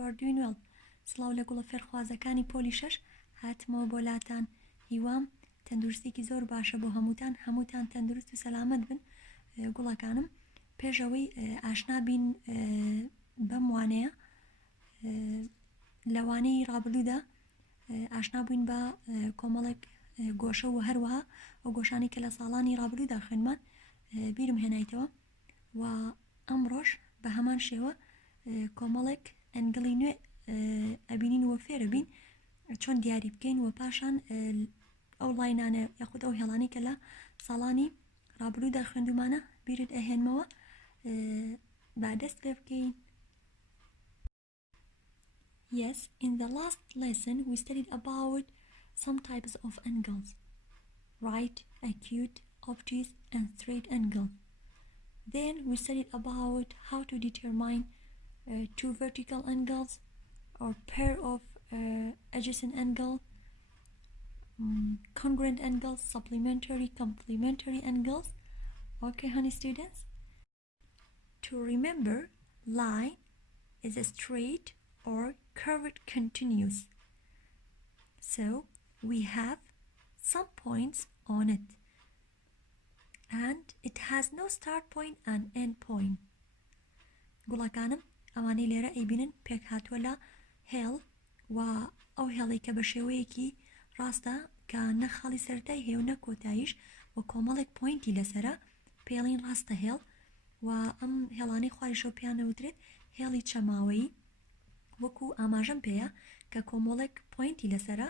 you are doing well. سڵاو لە گوڵە فێرخوازەکانی پۆلی 6 هاتمەوە بۆ لاتان. هیوام تەندروستێکی زۆر باشە بۆ هەمووتان تەندروست و سەلامەت بن. گوڵەکانم پێشەوەی ئاشنا بین بەم وانەیە لەوانەی ڕابردوودا ئاشنا بووین بە کۆمەڵێک گۆشە و هەروەها ئەو گۆشانی کە لە ساڵانی ڕابردوودا خوێنمان بیرم هێنایتەوە و ئەمڕۆژ بە هەمان شێوە کۆمەڵێک ئەنگڵی نوێ ئەبینین وە فێرە بین چۆن دیاری بکەین و پاشان ئەو لاینانە یاخود ئەو هێڵانی کە لە ساڵانی ڕابردوودا خوێندومانە بیرت ئەهێنمەوە با دەست پێ بکەین. Yes, in the last lesson we studied about some types of angles: right, acute, obtuse, and straight angle. Then we studied about how to determine two vertical angles or pair of adjacent angle, congruent angles, supplementary, complementary angles. Okay, honey students? To remember, line is a straight or curved continuous. So we have some points on it and it has no start point and end point. گوڵەکانم ئەوانەی لێرە ئەیبینن پێک هاتووە لە هێڵ و ئەو هێڵی کە بە شێوەیەکی ڕاستە کە نە خاڵی سەرەتای هەیە و نە کۆتاییش و کۆمەڵێک پوینتی لەسرە پێڵین ڕاستە هێڵ و ئەم هێڵانەی خواریشەوە پیانە وترێت هێڵی چەماوەیی وەکو ئاماژەم پێەیە کە کۆمەڵێک پوینتی لەسرە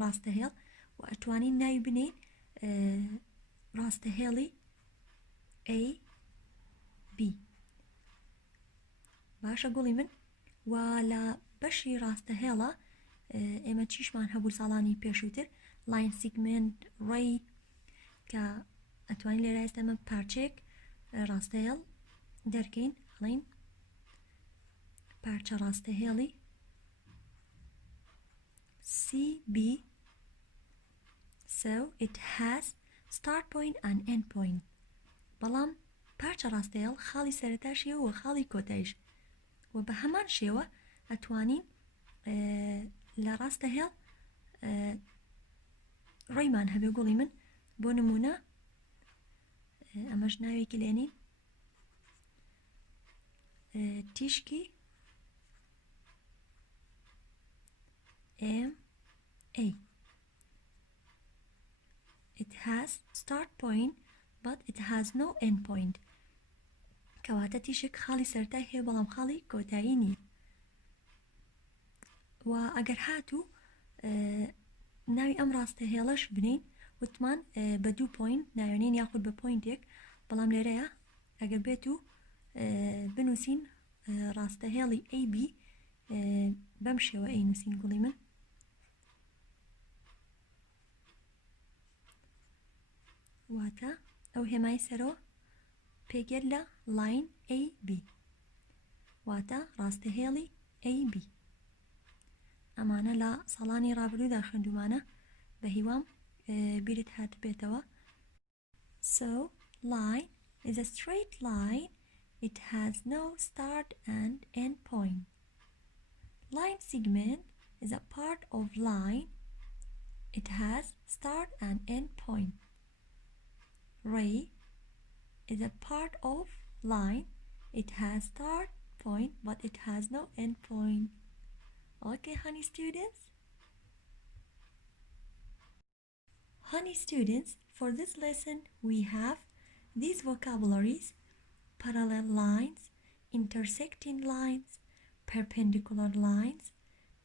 ڕاستە هێڵ و ئەتوانین ناوی بنین ڕاستە هێڵی A B. باشە گوڵی من و لە بەشی ڕاستە هێڵە ئێمە چیشمان هەبوو ساڵانی پێشووتر لاین سیگمنت ڕێی کە ئەتوانین لێرە ئێستا ئەمە پارچێک ڕاستە هێڵ دەرکەین هەڵین پارچە ڕاستە هێڵی CB. So it has start point and end point. بەڵام پارچە ڕاستە هێڵ خاڵی سەرەتاشیە و خاڵی کۆتاییش و بە هەمان شێوە ئەتوانین لە ڕاستە هێڵ ڕێیمان هەبێ گوڵی من بۆ نمونە ئەمەش ناوێکی لێنین تیشکی MA. It has start point but it has no end point. کەواتە تیشک خاڵی سەرەتای هەیە بەڵام خاڵی کۆتایی نییە و ئەگەر هاتوو ناوی ئەم ڕاستە هێڵەش بنین وتمان بە 2 پوینت ناوێنین یاخود بە پوینتێک بەڵام لێرەیە ئەگەر بێت و بنووسین ڕاستە هێڵی AB بەم شێوە ئەینووسین گوڵی من واتە ئەو هێمای سەرۆ پێگەر لە لاین AB واتە ڕاستە هێڵی AB. ئەمانە لە ساڵانی ڕابردوودا خوێندومانە بە هیوام بیرت هات بێتەوە. So line is a straight line. It has no start and end point. Line segment is a part of line. It has start and end point. Ray is a part of line. It has start point but it has no end point. Okay, honey students? Honey students, for this lesson we have these vocabularies: parallel lines, intersecting lines, perpendicular lines,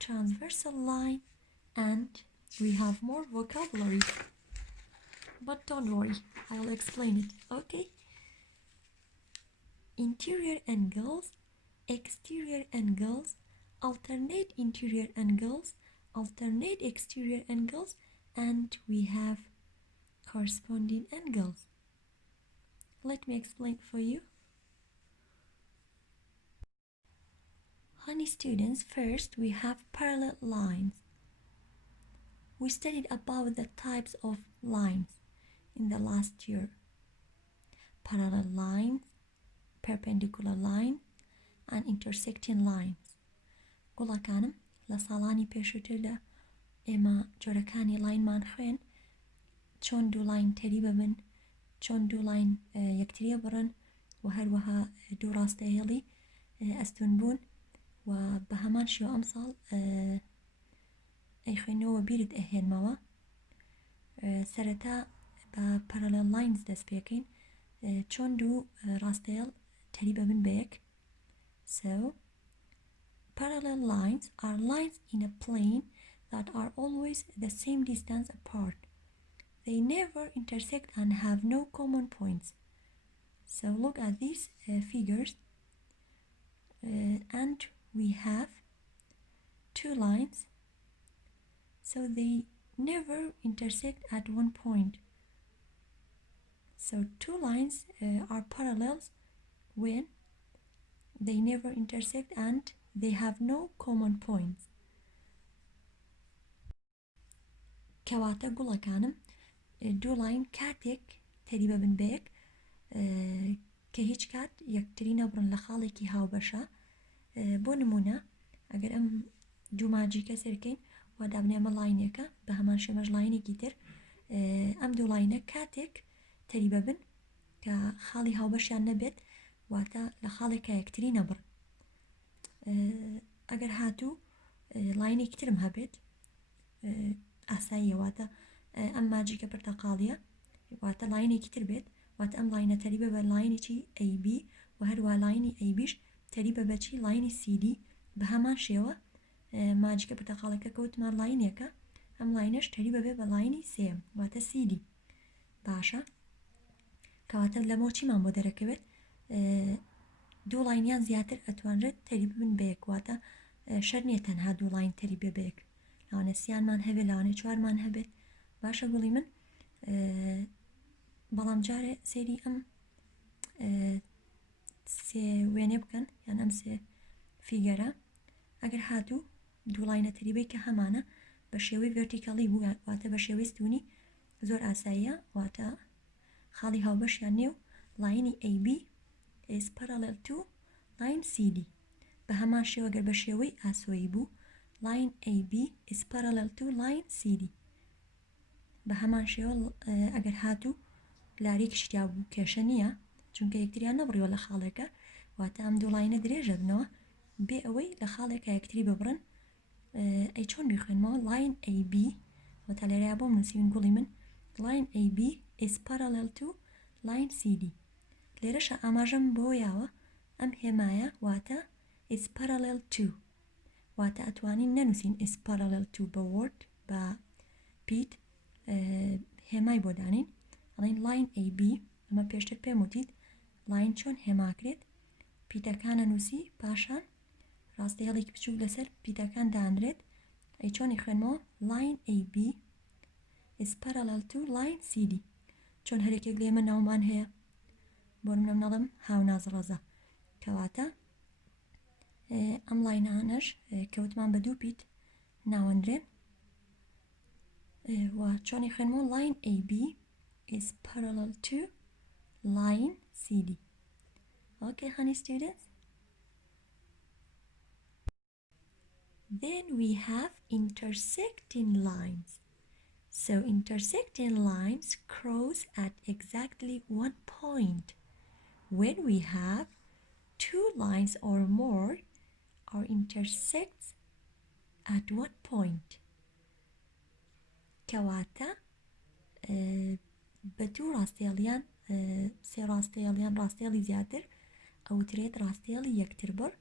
transversal line, and we have more vocabularies. But don't worry, I'll explain it, okay? Interior angles, exterior angles, alternate interior angles, alternate exterior angles, and we have corresponding angles. Let me explain for you. Honey students, first we have parallel lines. We studied about the types of lines in the last year. Parallel lines, perpendicular line, and intersecting lines. گوڵەکانم لە ساڵانی پێشووتردا ئێمە جۆرەکانی لاینمان خوێن چۆن دوو لاین تەری ببن چۆن دوو لاین یەکتریە بڕن و هەروەها دوو ڕاستەهێڵی ئەستون بوون و بە هەمان شێوە ئەم ساڵ ئەی خوێنەوە بیرت ئەهێنمەوە سەرەتا بە parallel lines دەست پێکەین چۆن دوو ڕاستەهێڵ تەری ببن بە یەک so parallel lines are lines in a plane that are always the same distance apart. They never intersect and have no common points. So look at these figures and we have two lines so they never intersect at one point. So two lines are parallels when they never intersect and they have no common points. کەواتە گوڵەکانم دوو لاین کاتێک تەری ببن بە یەک کە هیچ کات یەکتری نەبڕن لە خاڵێکی هاوبەشە بۆ نمونە ئەگەر ئەم دوو ماجیکە سەرکەین وا دابنێمە لاینێکە بە هەمان شێمەش لاینێکی تر ئەم دوو لاینە کاتێک تەری ببن کە خاڵی هاوبەشیان نەبێت واتە لە خاڵێکە یەکتری نەبڕن ئەگەر هاتوو لاینێکی ترم هەبێت ئاساییە واتە ئەم ماجیکە پرتەقاڵیە واتە لاینێکی تر بێت واتە ئەم لاینە تەری بە لاینێکی AB و هەروە لاینی AB تەری بە بەچی لاینی CD بە هەمان شێوە ماجیکە پرتەقاڵەکە کەوتمان لاینێکە ئەم لاینەش تەری بەبێ بە لاینی سێم واتە CD باشە کەواتە لەمەوە چیمان بۆ دەرەکەوێت دوو لاینیان زیاتر ئەتوانرێت تەری ببن بە یەک واتە شەر نییە تەنها دوو لاین تەری بێ بە یەک لەوانە سیانمان هەبێت لەوانێ چوارمان هەبێت باشە گوڵی من بەڵام جارێ سێری ئەم سێ وێنێ بکەن یان ئەم سێ فیگەرە ئەگەر هاتوو دوو لاینە تەریبەی کە هەمانە بە شێوەی ڤێرتیکەڵی بوو واتە بە شێوەی ستونی زۆر ئاساییە واتە خاڵی هاوبەشیان نێو لاینی AB is parallel to line CD بە هەمان شێوە گەر بە شێوەی ئاسۆیی بوو line AB is parallel to line CD بە هەمان شێوە ئەگەر هاتوو لارێکی شتیا بوو کێشە نییە چونکە یەکتریان نەبڕیوە لە خاڵێکە واتە ئەم دوو لاینە درێژە بنەوە بێ ئەوەی لە خاڵێکە یەکتری ببڕن ئەی چۆن بیخوێنمەوە line AB وەتا لێرەیە بۆم نووسیون گوڵی من line AB is parallel to line CD لێرەشە ئاماژەم بۆ یاوە ئەم هێمایە واتە is parallel to واتە ئەتوانین نەنووسین is parallel to بە word بە پیت هێمای بۆ دانین ئەڵین line AB ئەمە پێشتر پێم وتیت لاین چۆن هێماکرێت پیتەکانە نووسی پاشان ڕاستەهێڵێکی بچووک لەسەر پیتەکان دانرێت ئەی چۆنی خوێنمەوە line AB is parallel to line CD چۆن هەرێکێک لێمە ناومان هەیە بۆ منە منەڵم هاونازڕەزە کەواتە ئەم لاینانەش کەوتمان بە دوو پیت ناوەندرێن و چۆنی خوێنمەوە line AB is parallel to line CD. Okay, honey students? Then we have intersecting lines. So intersecting lines cross at exactly one point. When we have two lines or more are intersects at one point. کەواتە بە دوو ڕاستێڵیان سێ ڕاستێڵیان ڕاستێڵی زیاتر ئەوترێت ڕاستێڵی یەکتر بڕ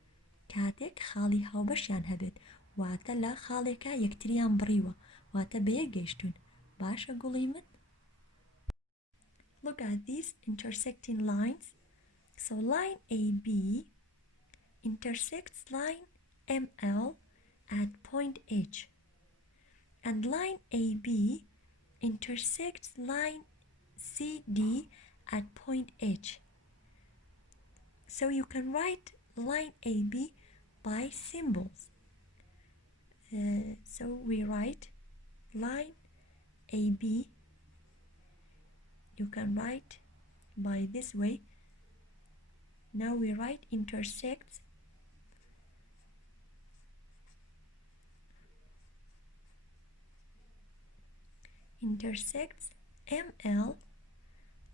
کاتێک خاڵی هاوبەشیان هەبێت واتە لە خاڵێکە یەکتریان بڕیوە واتە بە یەک گەیشتون باشە گوڵی من Look at these intersecting lines. So line AB intersects line ML at point H and line AB intersects line CD at point H. So you can write line AB by symbols. So we write line AB, you can write by this way. Now we write intersects intersects ML,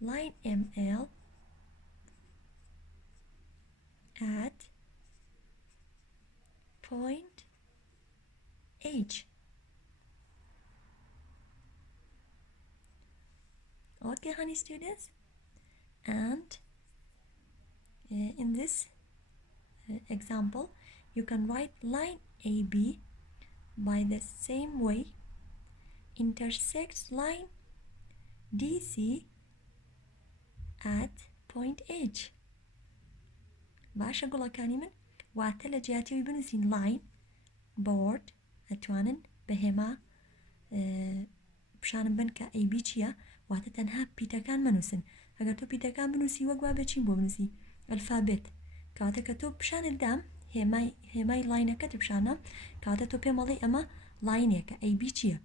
line ML at point H. Okay, honey students, and in this example, you can write line AB by the same way, intersects line DC at point H. باشە گوڵەکانی من واتە لە جیاتیەوەی بنووسین لاین بۆرد ئەتوانن بە هێما پیشانم بن کە AB چییە، واتە تەنها پیتەکان منووسن. ئەگەر تۆ پیتەکان بنووسی وەک وا بچین بۆ بنووسی ئەلفابێت، کاتە کە تۆ پیشانت دام هێمای لاینەکەت پیشانە، کاتە تۆ پێم مەڵی ئەمە لاینێکە AB چییە.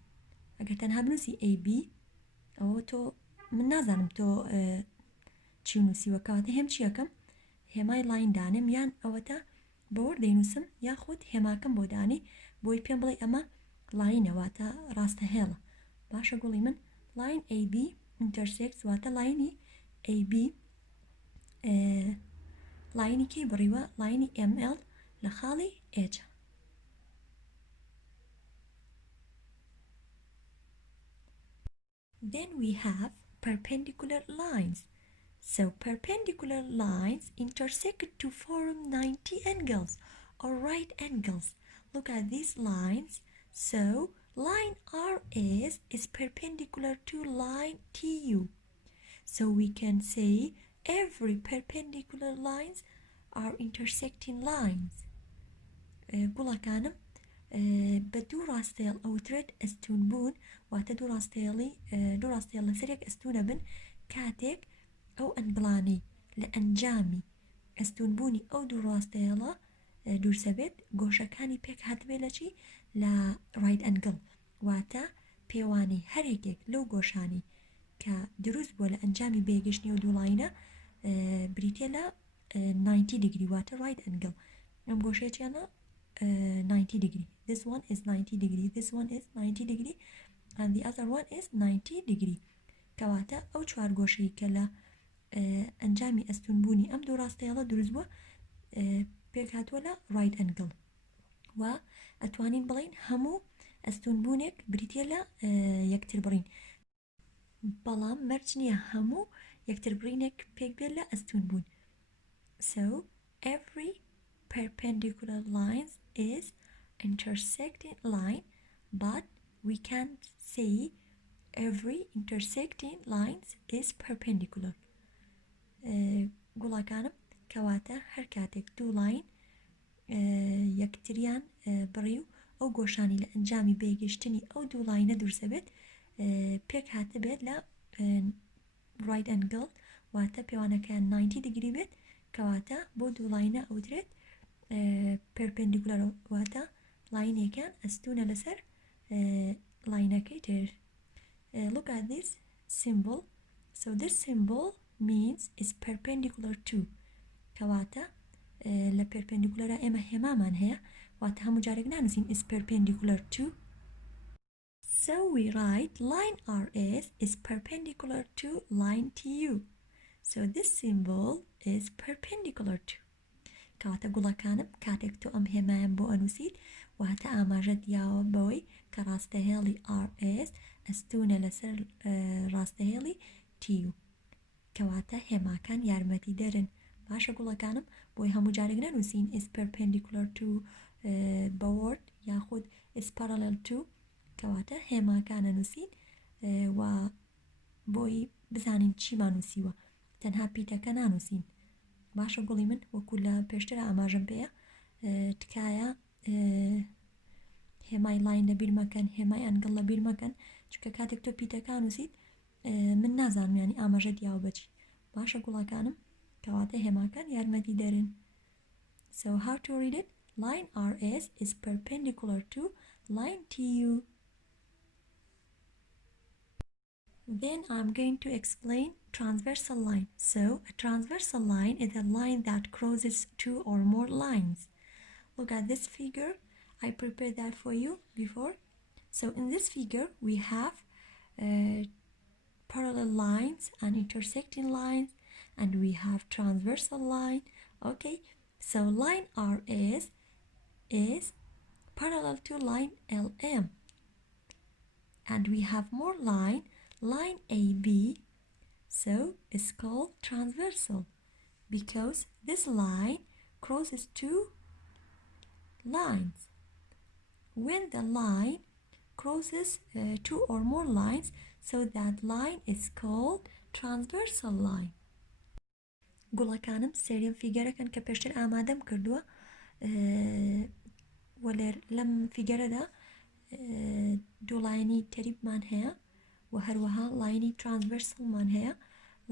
ئەگەر تەنها بنووسی AB ئەوە تۆ من نازانم تۆ چی نووسیوە، کاتە هێم چیەکەم هێمای لاین دانم یان ئەوەتە بەوەر دەینووسم یاخود هێماکەم بۆ دانی بۆی پێم بڵێ ئەمە لاینەواتە ڕاستە هێڵە. باشە گوڵی من لاین AB intersects واتە لاینی AB لاینی کەی بڕیوە لاینی ML لە خاڵی H. Then we have perpendicular lines. So perpendicular lines intersect to form 90 angles or right angles. Look at these lines. So line RS is perpendicular to line TU. So we can say every perpendicular lines are intersecting lines. گوڵەکانم بە دوو ڕاستەیەڵ ئەوترێت ئەستون بوون، واتە دوو ڕاستەیەڵ لەسەرێک ئەستونە بن کاتێک ئەو ئەنگڵانەی لە ئەنجامی ئەستونبوونی ئەو دوو ڕاستەیەڵە دوورسەبێت گۆشەکانی پێک هاتبێت لە چی لە ڕایت ئەنگڵ، واتە پێوانەی هەرێکێک لەو گۆشانی کە دروست بووە لە ئەنجامی بێگەشتنی و دوو لاینە بریتێ لە 90 degree واتە ڕایت ئەنگڵ. ئەم گۆشەیەکیانە 90 degree. This one is 90 degree. This one is 90 degree. And the other one is 90 degree. کەواتە ئەو چوار گۆشەی کە لە ئەنجامی ئەستونبوونی ئەم دوو ڕاستەیەڵە دروست بووە پێک هاتووە لە ڕایت ئەنگڵ، و ئەتوانین بڵین هەموو ئەستونبوونێک بریتە لە یەکتر بڕین، بەڵام مەرج نییە هەموو یەکتر بڕینێک پێک بێت لە ئەستونبوون. So every perpendicular lines is intersecting line, but we can't say every intersecting lines is perpendicular. گوڵەکانم کەواتە هەر کاتێک دوو لاین یەکتریان بڕی و ئەو گۆشانی لە ئەنجامی بێگەشتنی ئەو دوو لاینە دوورسەبێت پێک هاتە بێت لە ڕایت ئەنگڵ، واتە پێوانەکەیان 90 degree بێت، کەواتە بۆ دوو لاینە ئەوترێت perpendicular، واتە لاینێکیان ئەستونە لەسەر لاینەکەی تر. Look at this symbol. So this symbol means it's perpendicular to. کەواتە لە perpendicular ئێمە هێمامان هەیە، واتە هەموو جارێک نانووسین is perpendicular to. So we write line RS is perpendicular to line TU. So this symbol is perpendicular to. کەواتە گوڵەکانم کاتێک تۆ ئەم هێمایان بۆ ئەنووسیت واتە ئاماژە دیاوە بەوەی کە ڕاستەهێڵی RS ئەستونە لەسەر ڕاستەهێڵی TU، کەواتە هێماکان یارمەتی دەرن. باشە گوڵەکانم بۆی هەموو جارێک نەنووسین is perpendicular to بەوەرد یاخود is parallel to، کەواتە هێماکانە نووسین و بۆی بزانین چیمان نووسیوە، تەنها پیتەکە نانووسین. باشە گوڵی من وەکو لە پێشتر ئاماژەم پێەیە تکایە هێمای لاین لەبیر مەکەن، هێمای ئەنگڵ لەبیر مەکەن، چونکە کاتێک تۆ پیتەکان نووسیت من نازانم ینی ئاماژە دیاو بەچی. باشە گوڵەکانم کەواتە هێماکان یارمەتی دەرن. So how to read it? Line RS is perpendicular to line TU. Then I'm going to explain transversal line. So a transversal line is a line that crosses two or more lines. Look at this figure. I prepared that for you before. So in this figure we have uh, parallel lines and intersecting lines, and we have transversal line. Okay, so line RS is parallel to line LM, and we have more line AB, so it's called transversal because this line crosses two lines. When the line crosses two or more lines, so that line is called transversal line. گوڵەکانم سێریەم فیگەرەکەن کە پێشتر ئامادەم کردووە وەلێر لەم فیگەرەدا دوو لاینی تەریبمان هەیە و هەروەها لاینی ترانسڤەرسڵمان هەیە.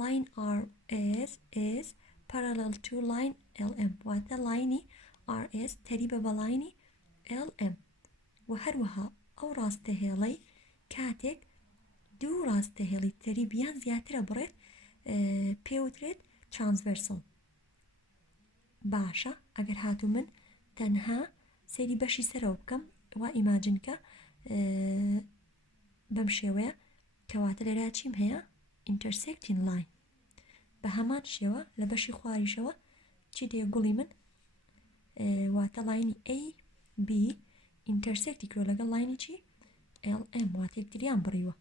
line RS is parallel to line LM واتە لاینی RS تەریبە بە لاینی LM و هەروەها ئەو ڕاستەهێڵەی کاتێک دوو ڕاستەهێڵی تەریب یان زیاترە بڕێت پێوترێت transversal. باشە ئەگەر هاتوو من تەنها سەیری بەشی سەرەوە بکەم وا ئیماجنکە بەم شێوەیە کەواتە لێرا چیم هەیە intersecting line. بە هەمان شێوە لە بەشی خواریشەوە چی دێ گوڵی من واتە لاینی AB intersecti کرۆ لەگەڵ لاینی چی LM واتە یەکتریان بڕیوە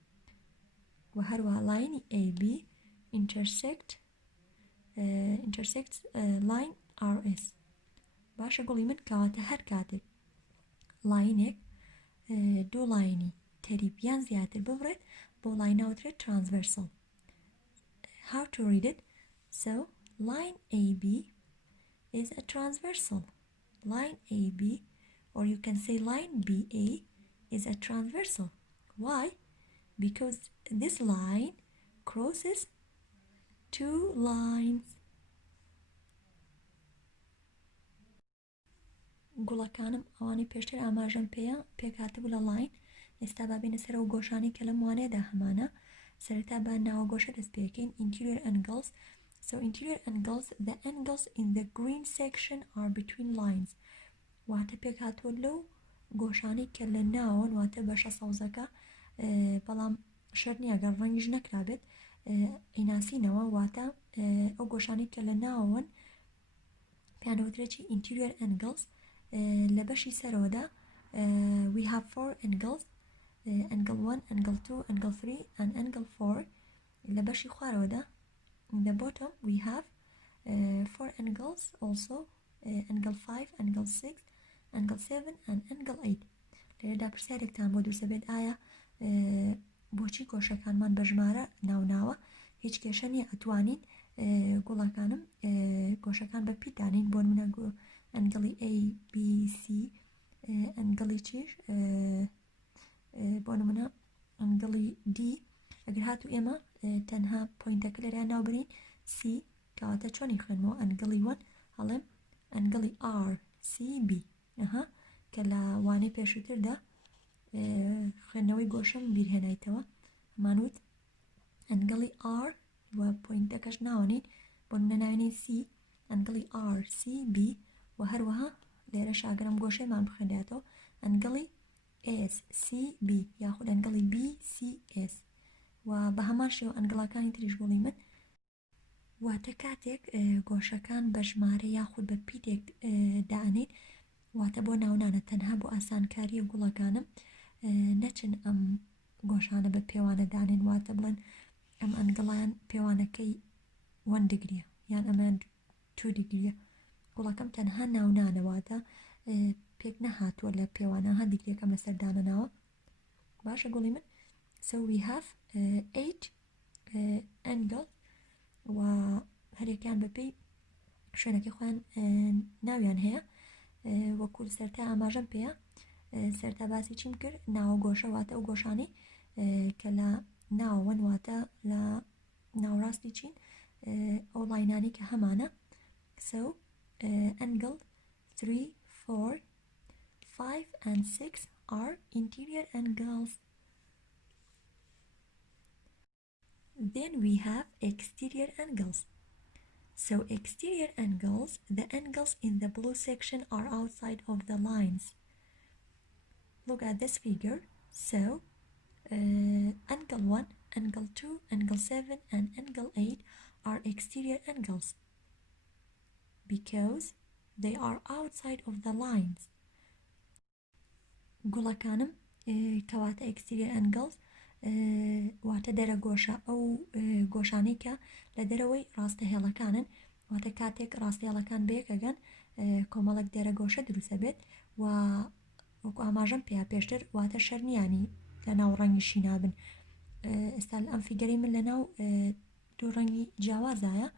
و هەروەها لاینی AB intersects line RS. باشە گوڵی من کەواتە هەر کاتێک لاینێک دوو لاینی تەریبیان زیاتر ببڕێت بۆ لایناوترێت transversal. How to read it? So line AB is a transversal. Line AB, or you can say line BA, is a transversal. Why? Because this line crosses two lines. گوڵەکانم ئەوانی پێشتر ئاماژەم پێکاتبوو لە لاین ئێستا بابینە سەر و گۆشانی کە لەم وانەیەدا هەمانە. سەرەتا بە ناوە گۆشە دەست پێکەین interior angles. So interior angles, the angles in the green section are between lines. واتە پێکاتوە لەو گۆشانی کە لە ناوەن واتە بەشە سەوزەکە بەڵام شەر نییە گەڕ ڕەنگیش نەکرابێت ئیناسینەوە واتە ئەو گۆشانی کە لە ناوەن پیانەوترێکی interior angles. لە بەشی سەرەوەدا we have four angles, angle 1, angle 2, angle 3 and angle 4. لە بەشی خوارەوەدا in the bottom we have four angles also, angle 5, angle 6, angle 7 and angle 8. لێرەدا پرسیارێکتان بۆ دووسەبێت ئایا بۆچی گۆشەکانمان بە ژمارە ناوناوە؟ هیچ کێشە نییە ئەتوانین گوڵەکانم گۆشەکان بە پیدانین بۆ منە ئەنگڵی A B C ئەنگڵی چیش بۆ نمونە ئەنگڵی D ئەگەر هاتوو ئێمە تەنها پۆینتەکە لەرا ناوبرین C کەواتە چۆنی خوێنمەوە ئەنگڵی 1 هەڵێم ئەنگڵی R C B کە لە وانەی پێشووتردا خوێندنەوەی گۆشەم بیرهێنایتەوە مانوت ئەنگڵی R و پۆینتەکەش ناوەنین بۆ منە ناوێنین C ئەنگڵی R C B و هەروەها لێرە شاگەرم گۆشەیمان بخێنێتەوە ئەنگڵی S C B یاخود ئەنگڵی B C S و بە هەمان شێوە ئەنگڵەکانی تریش گوڵی من واتە کاتێک گۆشەکان بە ژمارە یاخود بە پیتێک دانین واتە بۆ ناونانە تەنها بۆ ئاسانکاریە گوڵەکانم نەچن ئەم گۆشانە بە پێوانە دانین واتە بڵێن ئەم ئەنگڵیان پێوانەکەی 1 دیگریە یان ئەمان 2 دیگریە گوڵەکەم تەنها ناونانەواتە پێک نەهاتووە لە پێوانە هە دیگریەکەم لەسەر دانەناوە. باشە گوڵی من so we have 8 angle و هەرێکیان بەپێی شوێنەکەی خۆیان ناویان هەیە وەکو سەرتا ئاماژەم پێەیە سەرتا باسی چیم کرد ناوە گۆشە واتە ئەو گۆشانی کە لە ناوەن واتە لە ناوڕاستی چین ئەو لاینانی کە هەمانە. so angle 3, 4, 5 and 6 are interior angles. Then we have exterior angles. So exterior angles, the angles in the blue section are outside of the lines. Look at this figure. So angle angle 1, angle 2, angle 7 and angle 8 are exterior angles because they are outside of the lines. گوڵەکانم کەواتە exterior angles واتە دەرە گۆشە ئەو گۆشانەی کە لە دەرەوەی ڕاستەهێڵەکانن واتە کاتێک ڕاستەهێڵەکان بەیەکەگەن کۆمەڵک دەرە گۆشە دروستە بێت و وەکو ئاماژەم پێیا پێشتر واتە شەرنیانی لە ناو ڕەنگی شینابن. ئێستا ئەم فیگەری من لە ناو دوو ڕەنگی جیاوازایە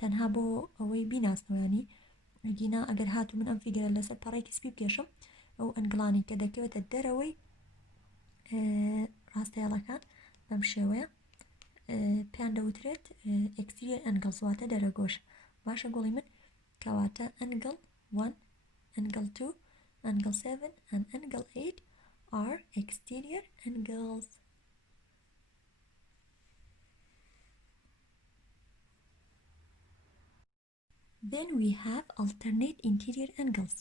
تەنها بۆ ئەوەی بیناسنەوەیانی گینا ئەگەر هاتو من ئەم فیگەرە لەسەر پەڕێکی سپی بکێشم ئەو ئەنگڵانی کە دەکەوێتە دەرەوەی ڕاستەیەڵەکان بەم شێوەیە پێیان دەوترێت exterior angles واتە دەرەگۆش. باشە گوڵی من کەواتە angle 1, angle 2, angle 7 and angle 8 are exterior angles. Then we have alternate interior angles.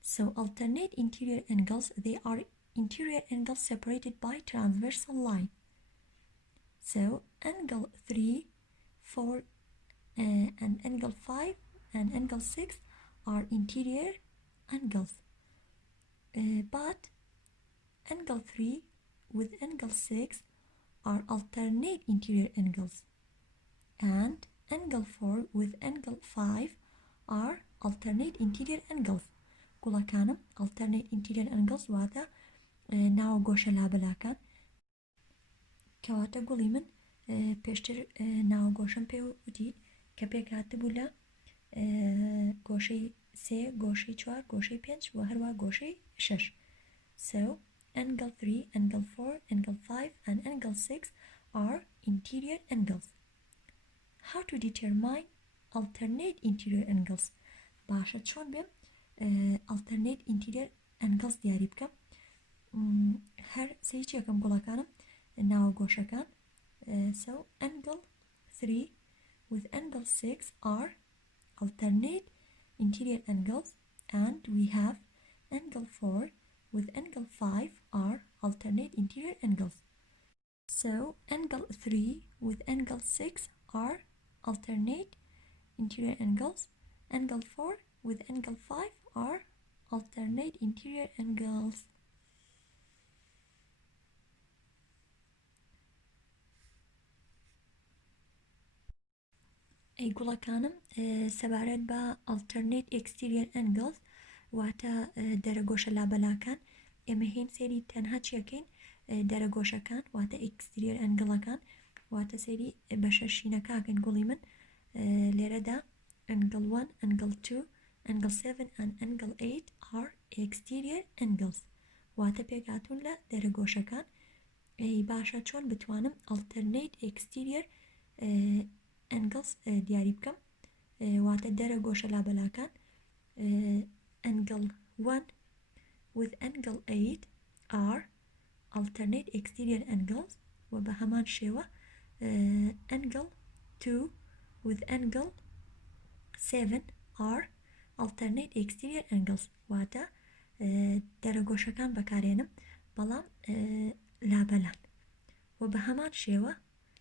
So alternate interior angles, they are interior angles separated by transversal line. So angle 3, 4 and angle 5 and angle 6 are interior angles. But angle 3 with angle 6 are alternate interior angles. And angle 4 with angle 5 are alternate interior angles. گوڵەکانم alternate interior angles واتە ناوە گۆشە لابەلاکان کەواتە گوڵی من پێشتر ناوە گۆشەم پێ وتی کە پێک هاتبوو لە گۆشەی 3 گۆشەی 4 گۆشەی 5 و هەروە گۆشەی 6. So angle 3, angle 4, angle 5 and angle 6 are interior angles. How to determine alternate interior angles? باشە چۆن بێم alternate interior angles دیاری بکەم. هەر سەیچیەکەم گوڵەکانم ناوە گۆشەکان. So angle 3 with angle 6 are alternate interior angles and we have angle 4 with angle 5 are alternate interior angles. So angle 3 with angle 6 are alternate interior angles. Angle 4 with angle 5 are alternate interior angles. ئەی گوڵەکانم سەبارەت بە alternate exterior angles واتە دەرەگۆشە لابەلاکان ئێمە هێن سێری تەنها چیەکەین دەرەگۆشەکان واتە exterior angleەکان واتە سێری بەشە شینەکاکەن گوڵی من لێرەدا angle 1, angle 2, angle 7 and angle 8 are exterior angles واتە پێکهاتوون لە دەرەگۆشەکان. ئەی باشە چۆن بتوانم alternate exterior angles دیاری بکەم واتە دەرەگۆشە لابەلاکان. Angle 1 with angle 8 are alternate exterior angles و بە هەمان شێوە angle 2 with angle 7 are alternate exterior angles واتە دەرەگۆشەکان بەکارێنم بەڵام لابەلان و بە هەمان شێوە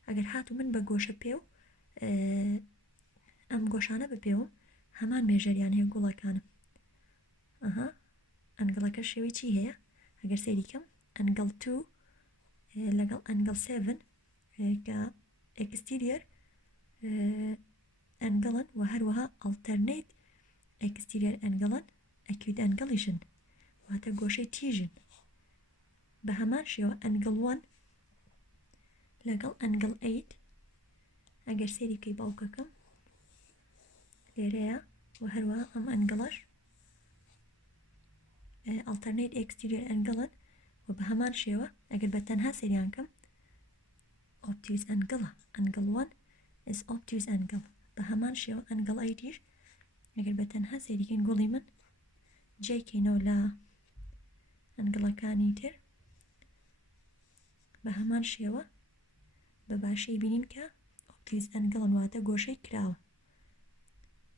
ئەگەر هاتو من بە گۆشە پێو ئەم گۆشانە بپێوم هەمان مێژەریان هەیە گوڵەکانم. ئەنگڵەکە شێوەی چی هەیە ئەگەر سێریکەم angle 2 لەگەڵ angle 7 کە exterior ئەنگڵن و هەروەها alternate exterior ئەنگڵن acute ئەنگڵیشن واتە گۆشەی تیژن. بە هەمان شێوە angle 1 لەگەڵ angle 8 ئەگەر سێری بکەی باوکەکەم لێرەیە و هەروەها ئەم ئەنگڵەش alternate exterior ئەنگڵن و بە هەمان شێوە ئەگەر بە تەنها سەریان کەم obtuse ئەنگڵە angle 1 is obtuse angle بە هەمان شێوە angle 8 ئەگەر بە تەنها سەریکەین گوڵی من جێکەینەوە لە ئەنگڵەکانی تر بە هەمان شێوە بە باشی بینین کە obtuse ئەنگڵن واتە گۆشەی کراوە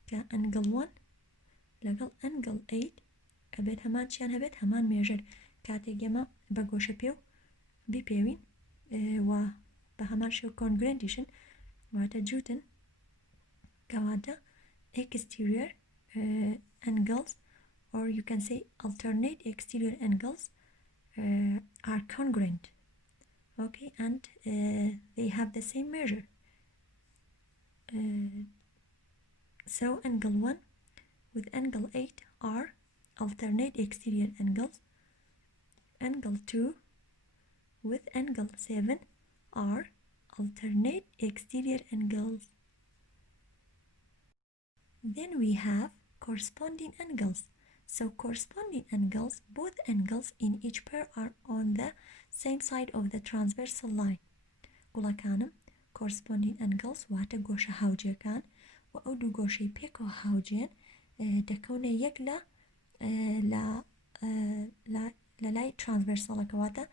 کە angle 1 لەگەڵ angle 8 ئەبێت هەمان چیان هەبێت هەمان مێژەر کاتێک ئێمە بە گۆشە پێو بپێوین و بە هەمان شێو congruentیشن واتە جوتن کەواتە exterior angles or you can say alternate exterior angles are congruent. Okay, and they have the same measure. So angle 1 with angle 8 are alternate exterior angles. Angle 2 with angle 7 are alternate exterior angles. Then we have corresponding angles. So corresponding angles, both angles in each pair are on the same side of the transversal line. گوڵەکانم corresponding angles واتە گۆشە هاوجێکان و ئەو دوو گۆشەی پێکەوە هاوجێن دەکەونە یەک لە لای transversalەکە واتە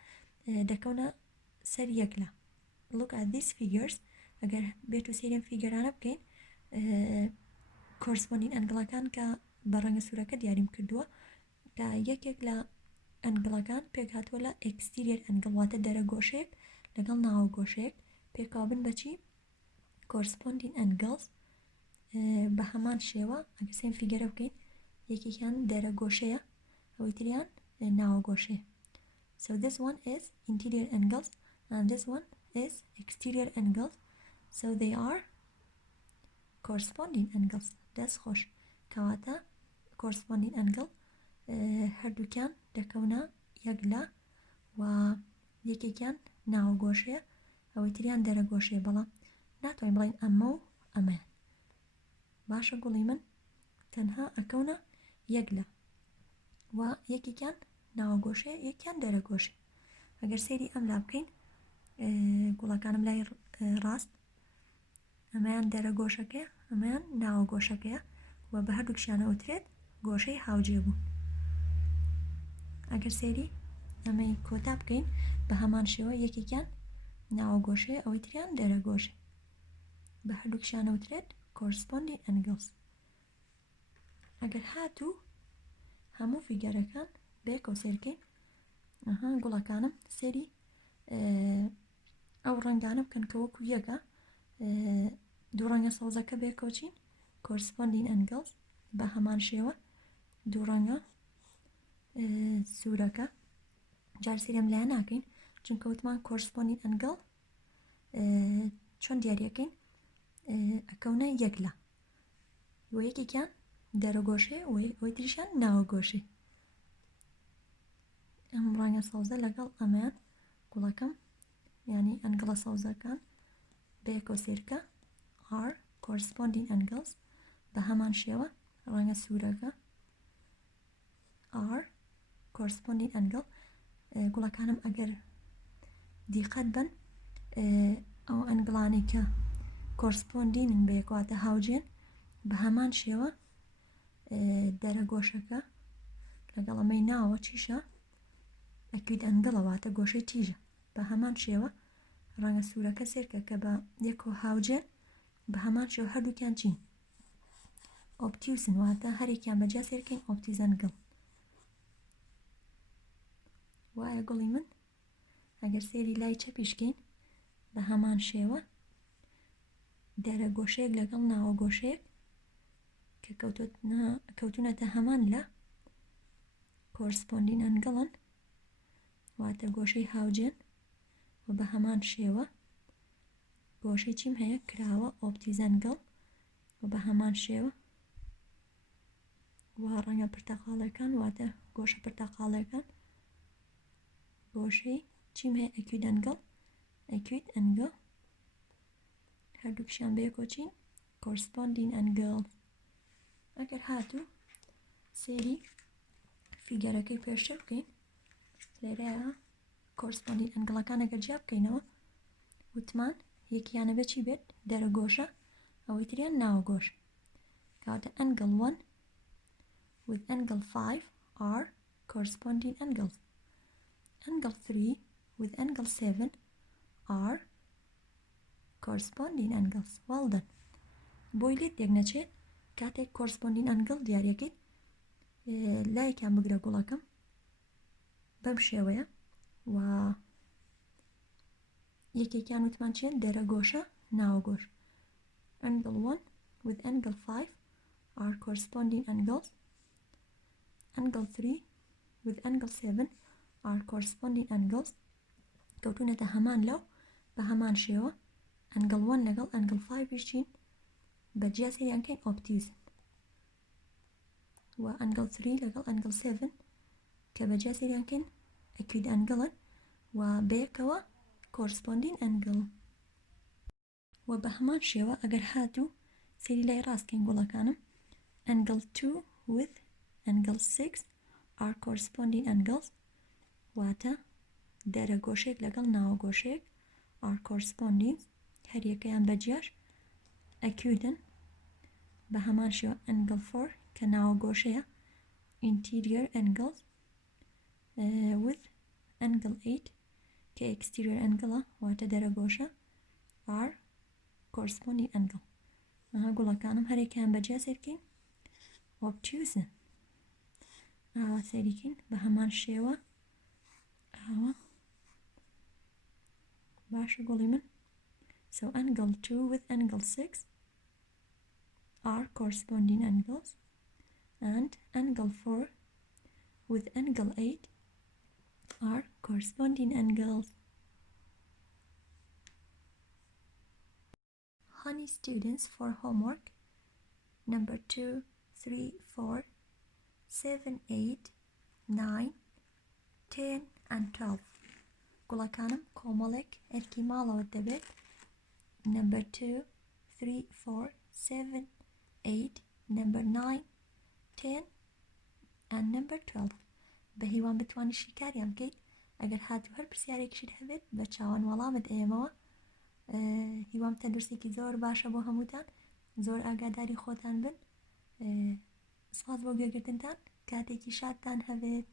دەکەونە سەر یەک لە. Look at these figures. ئەگەر بێت و سێریم فیگەرانە بکەین corresponding ئەنگڵەکان کە بە ڕەنگە سوورەکە دیاریم کردووە کە یەکێک لە ئەنگڵەکان پێک هاتووە لە exterior ئەنگڵ واتە دەرە گۆشەیەک لەگەڵ ناوە گۆشەیەک پێکاو بن بەچی corresponding angles بە هەمان شێوە ئەگەر سێم فیگەرە بکەین یەکێکیان دەرە گۆشەیە ئەوەی تریان ناوە گۆشەیە. So this one is interior angles and this one is exterior angles. So they are corresponding angles. دەست خۆش کەواتە corresponding angle هەردووکیان دەکەونە یەک لە و یەکێکیان ناوە گۆشەیە ئەوەی تریان دەرە گۆشەیە بەڵام ناتوانین بڵین ئەمە و ئەمەیان. باشە گوڵی من تەنها ئەکەونە یەک لە و یەکێکیان ناوە گۆشەیە یەکیان دەرە گۆشەیە. ئەگەر سەیری ئەم لا بکەین گوڵەکانم لای ڕاست ئەمەیان دەرە گۆشەکەیە ئەمەیان ناوە گۆشەکەیە و بە هەردووکشیانە وترێت گۆشەی هاوجێ بوون. ئەگەر سەیری ئەمەی کۆتا بکەین بە هەمان شێوە یەکێکیان ناوە گۆشەیە ئەوەی تریان دەرە گۆشە بە هەردووکشیانە وترێت corresponding angles. ئەگەر هاتوو هەموو فیگەرەکان بێکەوە سێرکەین گوڵەکانم سێری ئەو ڕەنگانە بکەن کە وەکو یەکە دوو ڕەنگە سەوزەکە بێکەوچین corresponding angles بە هەمان شێوە دوو ڕەنگە سوورەکە جار سێرم لایە ناکەین چونکە وتمان corresponding angle چۆن دیاریەکەین ئەکەونە یەک لە و یەکێکیان دەرە گۆشەیە ئەوەی تریشیان ناوە گۆشەی. ئەم ڕەنگە سەوزە لەگەڵ ئەمەیان گوڵەکەم یعنی ئەنگڵە سەوزەکان بەیەکەوە سێرکە are corresponding angles بە هەمان شێوە ڕەنگە سوورەکە are corresponding angle. گوڵەکانم ئەگەر دیقەت بن ئەو ئەنگڵانی کە correspondingن بەیەکواتە هاوجێن بە هەمان شێوە دەرە گۆشەکە لەگەڵ ئەمەی ناوە چیشە ئەکوید ئەنگڵەواتە گۆشەی تیژە بە هەمان شێوە ڕەنگە سوورەکە سێرکە کە بە یەکەوە هاوجێن بە هەمان شێوە هەردووکیان چین obtuse واتە هەرێکیان بەجیا سێرکەین obtuse ئەنگڵ. وایە گوڵی من ئەگەر سێری لای چەپیشکەین بە هەمان شێوە دەرە گۆشەیەک لەگەڵ ناوە گۆشەیەک کە کەوتونەتە هەمان لە corresponding ئەنگڵن واتە گۆشەی هاوجێن و بە هەمان شێوە گۆشەی چیم هەیە کراوە obtuse ئەنگڵ و بە هەمان شێوە وا ڕەنگە پرتەقاڵەکان واتە گۆشە پرتەقاڵەکان گۆشەی چیم هەیە ئەکوید ئەنگڵ هەردووکشیان بەیەکۆچین corresponding angles. ئەگەر هاتوو سێری فیگەرەکەی پێشتر بکەین لێرەیە corresponding ئەنگڵەکان ئەگەر جیا بکەینەوە وتمان یەکیانە بێت چی بێت دەرە گۆشە ئەوەی تریان ناوە گۆش کاتە angle 1 with angle 5 are corresponding angles. Angle 3 with angle 7 are corresponding angles. Well done. بۆی لێت تێک نەچێت کاتێک corresponding angle دیاریەکەیت لایەکیان بگرە گوڵەکەم بەم شێوەیە و یەکێکیان وتمان چیە دەرە گۆشە ناوگۆش. Angle 1 with angle 5 are corresponding angles. Angle 3 with angle 7 are corresponding angles. کەوتونەتە هەمان لەو بە هەمان شێوە angle 1 لەگەڵ angle 5 بچین بەجیا سەریان کەین obtuse و angle 3 لەگەڵ angle 7 کە بەجیا سەریان کەین acute angle و بەیەکەوە corresponding angle. و بە هەمان شێوە ئەگەر هاتوو سەیری لای ڕاستکەین گوڵەکانم angle 2 with angle 6 are corresponding angles واتە دەرە گۆشێک لەگەڵ ناوە گۆشێک are corresponding هەر یەکەیان بەجیاش acute بە هەمان شێوە angle 4 کە ناوە گۆشەیە interior angles with angle 8 کە exterior angle واتە دەرە گۆشە are corresponding angle. ئەها گوڵەکانم هەرێکیان بەجیا سێرکەین obtuse ئاوا سەیریکەین بە هەمان شێوە ئاوا باشە گوڵی من. So angle 2 with angle 6 are corresponding angles and angle 4 with angle 8 are corresponding angles. Honey students, for homework number 2, 3, 4, 7, 8, 9, 10 and 12 گوڵەکانم کۆمەڵێک ئەرکی ماڵەوە دەبێت number 2, 3, 4, 7, 8, number 9, 10 and number 12 بە هیوان بتوانی شیکاریان بکەیت ئەگەر هاتوو هەر پرسیارێکیشت هەبێت بە چاوان وەڵامت ئێمەوە هیوام تەندروستێکی زۆر باشە بۆ هەمووتان زۆر ئاگاداری خۆتان بن سپاس بۆ گوێگرتنتان کاتێکی شادتان هەبێت.